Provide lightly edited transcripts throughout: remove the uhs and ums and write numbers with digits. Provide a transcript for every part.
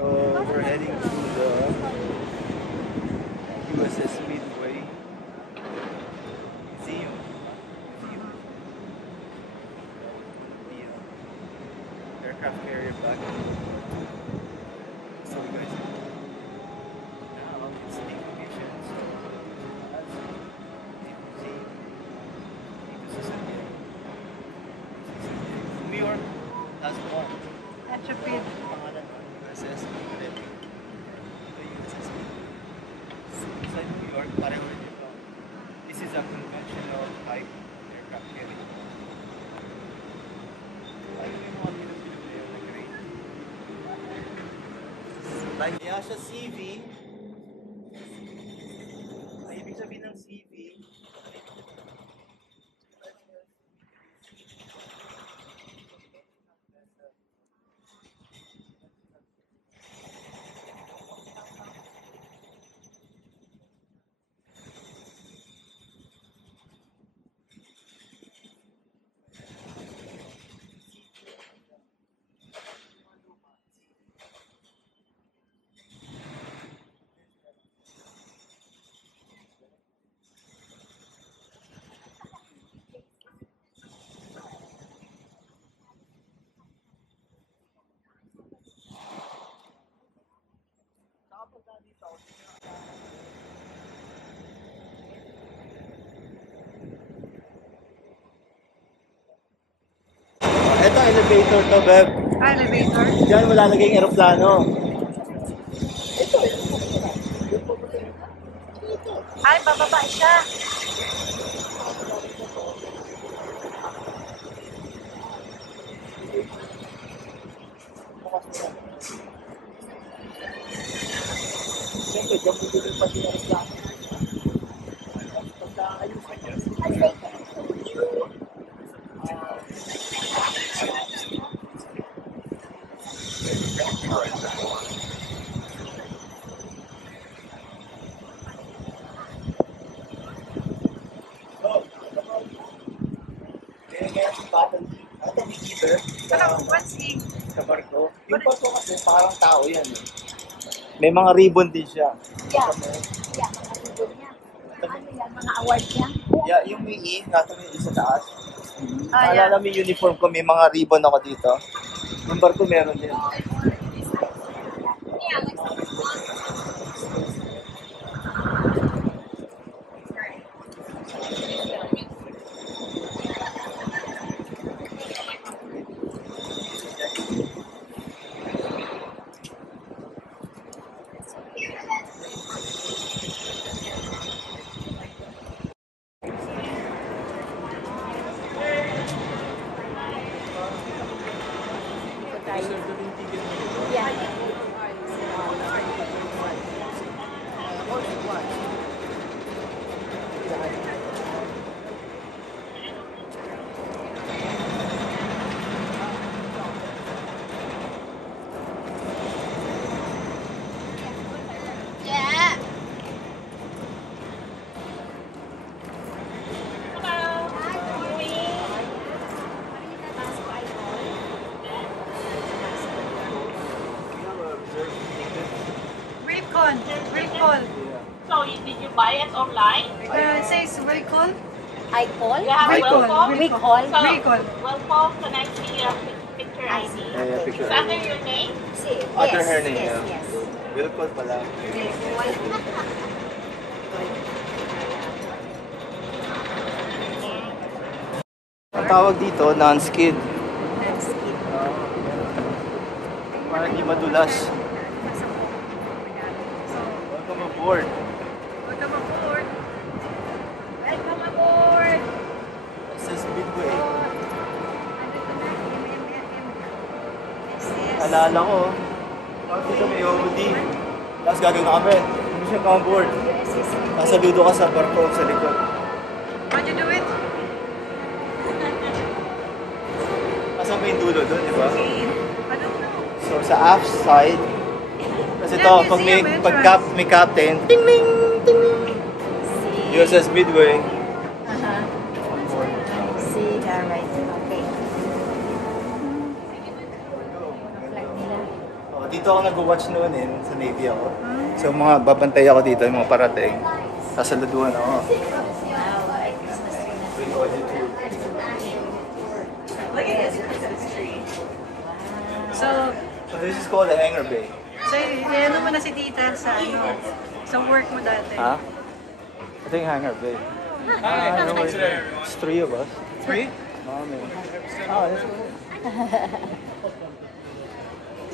So we're heading to the USS Midway Museum. The aircraft carrier back. So guys, now it's decommissioned. So that's dito sa New York, last one. Atropine. Pangalan ng USS Midway. Ito yung USS Midway. Sa New York, pareho rin ito. This is a conventional type aircraft carrier. Ay, yung mga pinag-pinag na grade. Like, kaya siya CV. Ay, ibig sabihin ng CV. Ito, elevator to, Beb. Elevator. Diyan malalagay yung aeroplano. Ay, bababa siya. Siyempre, diyan mo din pati yung aeroplano. Ito, may heater What's he? sa barko. Yung barko kasi parang tao yan. May mga ribbon din siya. Yeah, mga ribbon niya. Ano yan, mga award niya? Yeah, yung may E, nato may E sa taas. Ah, Naalala yeah. mo yung uniform ko, may mga ribbon ako dito. Yung barko meron din. Yeah. Recon. Recall. So, did you buy it online? It says recall. I call? You have I call. will call? We call? So, Recall. will call, can I see your picture I ID? see. Yeah, picture. Is under your name? See, Under yes, her name, yes, yeah. yes. Will call pala. Ang tawag dito, non-skid. Non-skid. Para di madulas. Nasa po. So, Welcome aboard. welcome aboard. Welcome aboard! USS Midway. Andito na, Yes, yes. Alala ko, dito may OOD. Tapos gagawin na kami. Hindi siya come aboard. Yes, yes. Nasa ludo ka sa barko sa likod. How'd you do it? Nasa may dulo doon, di ba? I don't know. So sa aft side, kasi ito, pag may, may captain, ting ting ting See. USS Midway. Uh-huh. See, alright. Okay. Flag nila. Oh, dito ako nag-watch noon sa Navy ako. So mga babantay ako dito, yung mga parating. Sasaluduhan ako. So, So this is called the Hangar Bay. so ano mo na si tita sa ano, sa work mo dati? Huh? I think Hangar Bay. I know where it's 3 of us. 3? Mommy. Oh, that's good.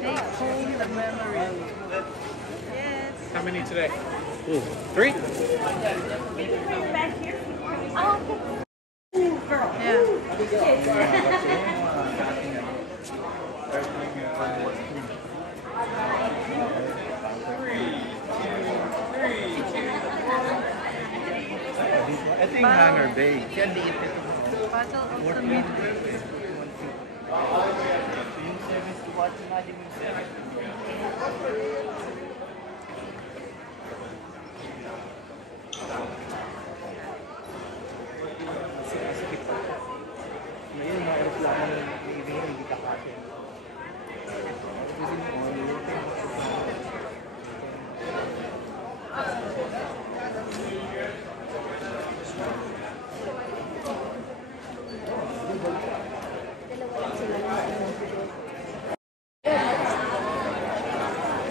Take home the memory. Yes. How many today? 3? Yeah. Ito yung Hangar Bay. Yan, liit ito. Battle of the Midway. So yung 7 watch, imagine yung 7. Ngayon, mga aeroplano ng Navy hindi kakasya. Kasi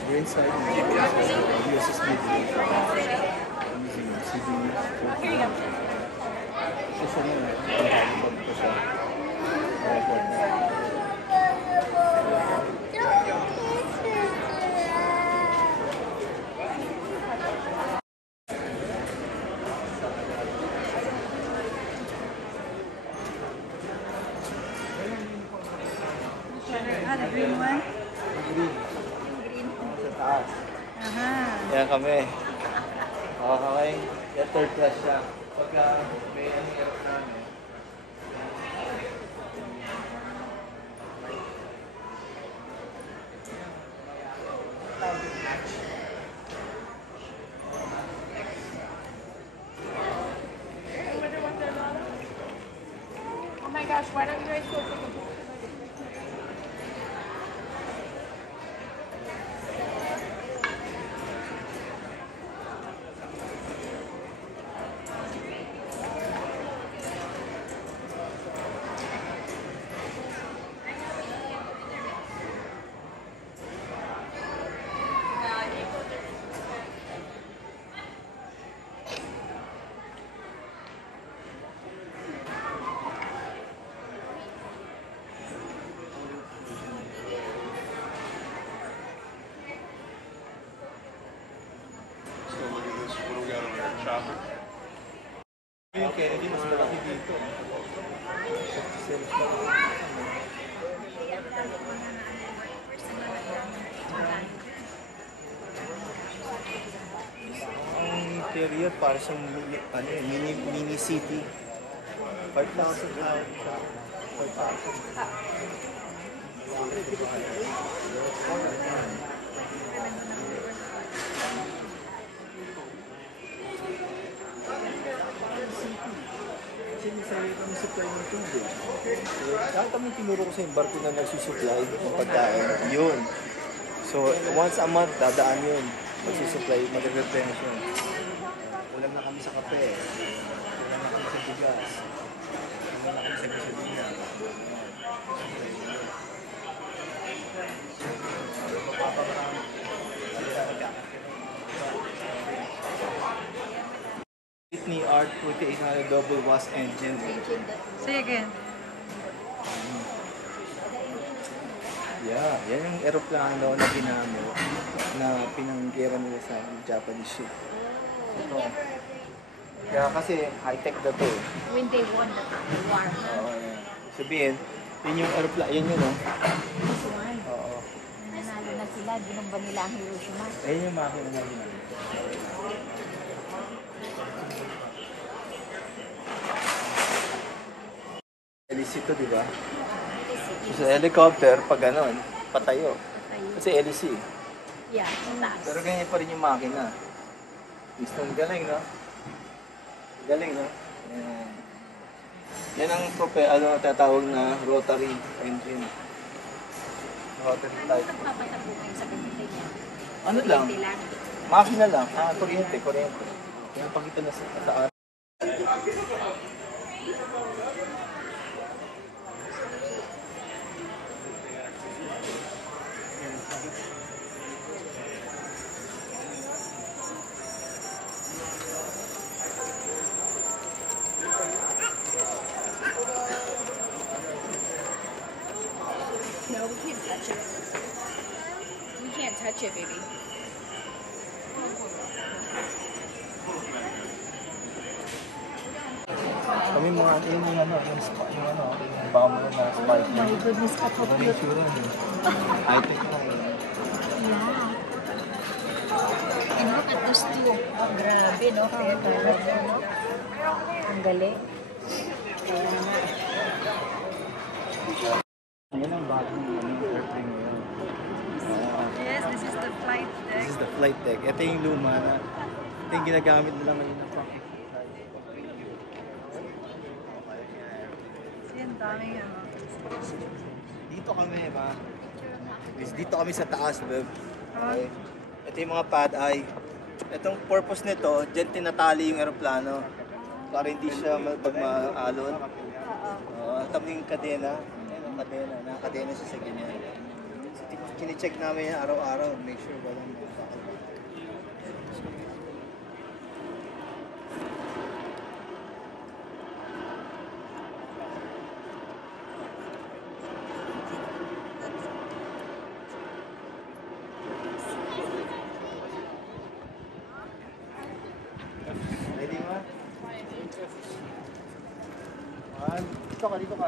we're inside the USS Navy. Using CD. Here you go. Kasi ano, pag ko siya. Airport na. Ah, the green one? Green. Sa taas. Aha. Yan kami. Okay. Yan, third class siya. Pagka may ano yung aeroplano. Oh my gosh, why don't you guys go take a picture? Yung Kennedy, mas malaki dito. Ang interior para sa mini city. 5,000 tao. 5,000. Kasi may kami supply ng tubig. So, lahat kami tinuro ko sa yung barko na nagsusupply ng pagkain. Yun. So, once a month, dadaan yun. Magsusupply, mag-replenish yun. Ulam na kami sa kape. Ulam na kami sa bigas. Ulam na kami sa gasolina. Whitney Art 2800 double wash engine. Say again. Yeah, yan yung aeroplano na ginamit na pinanggira nila sa Japanese ship. Ito. Kaya kasi high-tech na to. When they won the war. Oo, yan. Sabihin, yun yung aeroplano, yun yun, no? This one. Oo. Nanalo na sila, binumba nila ang Hiroshima. Ayun yung makina na ginamit. Hélice ito, di ba? So, sa helicopter, pag ganon, patayo. Kasi hélice. Yeah, taas. Pero ganyan pa rin yung makina. Piston, galing, no? Galing, no? Yan. Yan ang tatawag na rotary engine. Rotary type. Papatabukan sa kanila. Ano lang? Kuryente lang. Makina lang. Kuryente. Pinapakita na sa araw. No, we can't touch it. We can't touch it, baby. Kami mga yung bamo na spike. My goodness, Ano kapatid. yung tsura niyo? High-tech na yun. Yeah. And look at those two. Oh, grabe, no? Kaya talaga, no? Ang galing. Yan ang bagong airplane ngayon. Yes, this is the flight This deck. is the flight deck. Ito yung luma na. Ito yung ginagamit nila ngayon ng cockpit. Kasi ang daming ano. Dito kami, ma. Dito kami sa taas, babe. Okay. Ito yung mga pad eye. Itong purpose nito, dyan tinatali yung aeroplano. Para hindi siya pag maalon. Tama yung kadena. Ayan ang kadena. Nakakadena siya sa ganyan. So, kine-check namin yan araw-araw. Make sure walang makakal. Ready mo? Dito ka.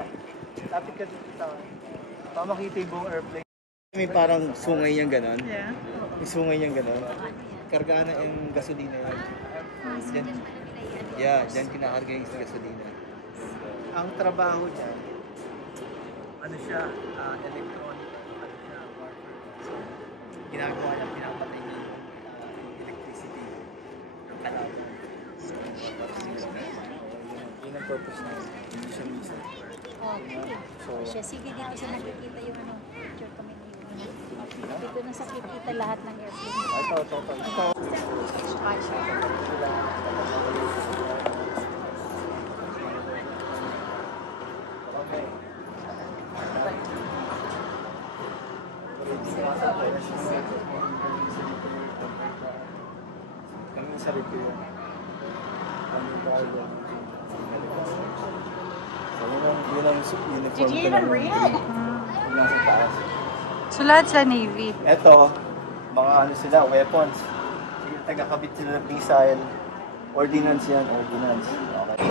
Lapit ka dito. Para makita yung buong airplane. May parang sungay niyang ganon. Yeah. May sungay niyang ganon. Kargaan na yung gasolina yun. Diyan, diyan kinakarga yung gasolina. Ang trabaho niya, ano siya, electronic, ano siya, warfare. Ginagawa niya, pinapatay niya yung electricity ng kalaban. Yun ang purpose na hindi siya missile. Okay. Siya, sige dito sa nakikita yung ano, picture kami ngayon. Dito na sa kikita lahat ng airplane. Ito. Okay. Kami sa repair. Kami driver. Yun ang uniform. Did you even read it? Yung nasa taas. So lahat sa Navy. Ito, mga ano sila, weapons. Sige, taga-kabit sila ng missile. Ordnance yan, ordnance. Okay.